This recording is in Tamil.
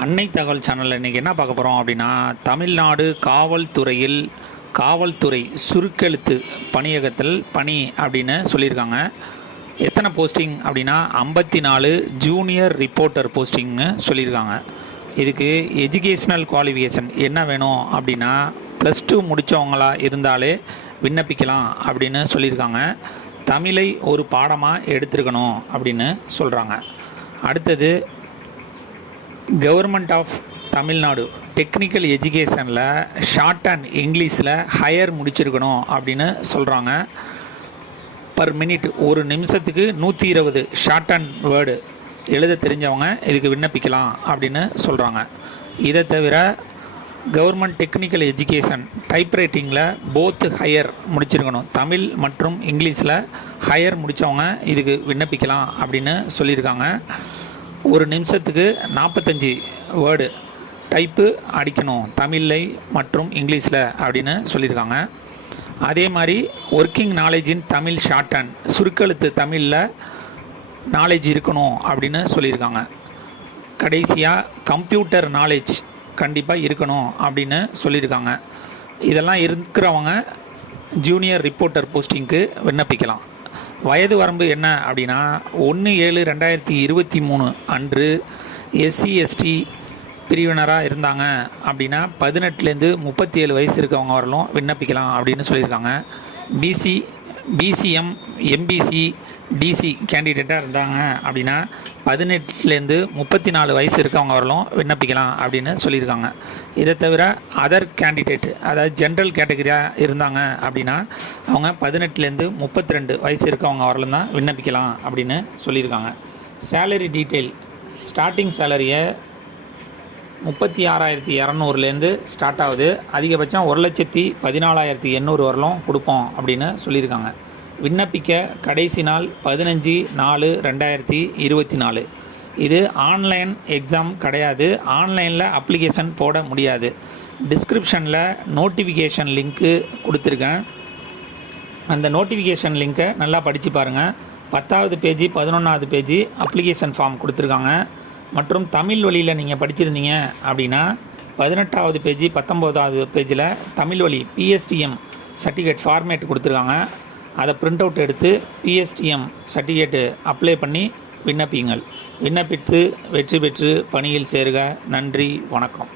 அன்னை தகவல் சேனலில் இன்றைக்கி என்ன பார்க்க போகிறோம் அப்படின்னா, தமிழ்நாடு காவல்துறையில் காவல்துறை சுருக்கெழுத்து பணியகத்தில் பணி அப்படின்னு சொல்லியிருக்காங்க. எத்தனை போஸ்டிங் அப்படின்னா 54 ஜூனியர் ரிப்போர்ட்டர் போஸ்டிங்னு சொல்லியிருக்காங்க. இதுக்கு எஜுகேஷ்னல் குவாலிஃபிகேஷன் என்ன வேணும் அப்படின்னா, +2 முடித்தவங்களா இருந்தாலே விண்ணப்பிக்கலாம் அப்படின்னு சொல்லியிருக்காங்க. தமிழை ஒரு பாடமாக எடுத்திருக்கணும் அப்படின்னு சொல்கிறாங்க. அடுத்தது கவர்மெண்ட் ஆஃப் தமிழ்நாடு டெக்னிக்கல் எஜுகேஷனில் ஷார்ட் அண்ட் இங்கிலீஷில் ஹையர் முடிச்சிருக்கணும் அப்படின்னு சொல்கிறாங்க. பர் மினிட் ஒரு நிமிஷத்துக்கு 120 ஷார்ட் அண்ட் வேர்டு எழுத தெரிஞ்சவங்க இதுக்கு விண்ணப்பிக்கலாம் அப்படின்னு சொல்கிறாங்க. இதை தவிர கவர்மெண்ட் டெக்னிக்கல் எஜுகேஷன் டைப்ரைட்டிங்கில் போத் ஹையர் முடிச்சிருக்கணும், தமிழ் மற்றும் இங்கிலீஷில் ஹையர் முடித்தவங்க இதுக்கு விண்ணப்பிக்கலாம் அப்படின்னு சொல்லியிருக்காங்க. ஒரு நிமிஷத்துக்கு 45 வேர்டு டைப்பு அடிக்கணும் தமிழில் மற்றும் இங்கிலீஷில் அப்படின்னு சொல்லியிருக்காங்க. அதே மாதிரி working knowledge in Tamil short and சுருக்கெழுத்து தமிழில் நாலேஜ் இருக்கணும் அப்படின்னு சொல்லியிருக்காங்க. கடைசியாக கம்ப்யூட்டர் நாலேஜ் கண்டிப்பாக இருக்கணும் அப்படின்னு சொல்லியிருக்காங்க. இதெல்லாம் இருக்கிறவங்க ஜூனியர் ரிப்போர்ட்டர் போஸ்டிங்க்கு விண்ணப்பிக்கலாம். வயது வரம்பு என்ன அப்படின்னா 1/7/2023 அன்று SC/ST பிரிவினராக இருந்தாங்க அப்படின்னா 18லேருந்து 37 வயசு இருக்கவங்க வரலும் விண்ணப்பிக்கலாம் அப்படின்னு சொல்லியிருக்காங்க. BCM MBC DC கேண்டிடேட்டாக இருந்தாங்க அப்படின்னா 18லேருந்து 34 வயசு இருக்கவங்க வரலும் விண்ணப்பிக்கலாம் அப்படின்னு சொல்லியிருக்காங்க. இதை தவிர அதர் கேண்டிடேட், அதாவது ஜென்ரல் கேட்டகரியாக இருந்தாங்க அப்படின்னா அவங்க 18லேருந்து 32 வயசு இருக்கவங்க வரலும் தான் விண்ணப்பிக்கலாம் அப்படின்னு சொல்லியிருக்காங்க. சேலரி டீட்டெயில், ஸ்டார்டிங் சேலரியை 36,200லேருந்து ஸ்டார்ட் ஆகுது. அதிகபட்சம் 1,14,800 வரலும் கொடுப்போம் அப்படின்னு சொல்லியிருக்காங்க. விண்ணப்பிக்க கடைசி நாள் 15/4/2024. இது ஆன்லைன் எக்ஸாம் கிடையாது. ஆன்லைனில் அப்ளிகேஷன் போட முடியாது. டிஸ்கிரிப்ஷனில் நோட்டிஃபிகேஷன் லிங்க்கு கொடுத்துருக்கேன். அந்த நோட்டிஃபிகேஷன் லிங்க்கை நல்லா படித்து பாருங்கள். 10வது பேஜ் 11வது பேஜ் அப்ளிகேஷன் ஃபார்ம் கொடுத்துருக்காங்க. மற்றும் தமிழ் வழியில் நீங்கள் படிச்சிருந்தீங்க அப்படின்னா 18வது பேஜ் 19வது பேஜில் தமிழ் வழி PSTM சர்டிஃபிகேட் ஃபார்மேட் கொடுத்துருக்காங்க. அதை பிரிண்ட் அவுட் எடுத்து PSTM சர்டிஃபிகேட்டு அப்ளை பண்ணி விண்ணப்பிங்கள். விண்ணப்பித்து வெற்றி பெற்று பணியில் சேருக. நன்றி, வணக்கம்.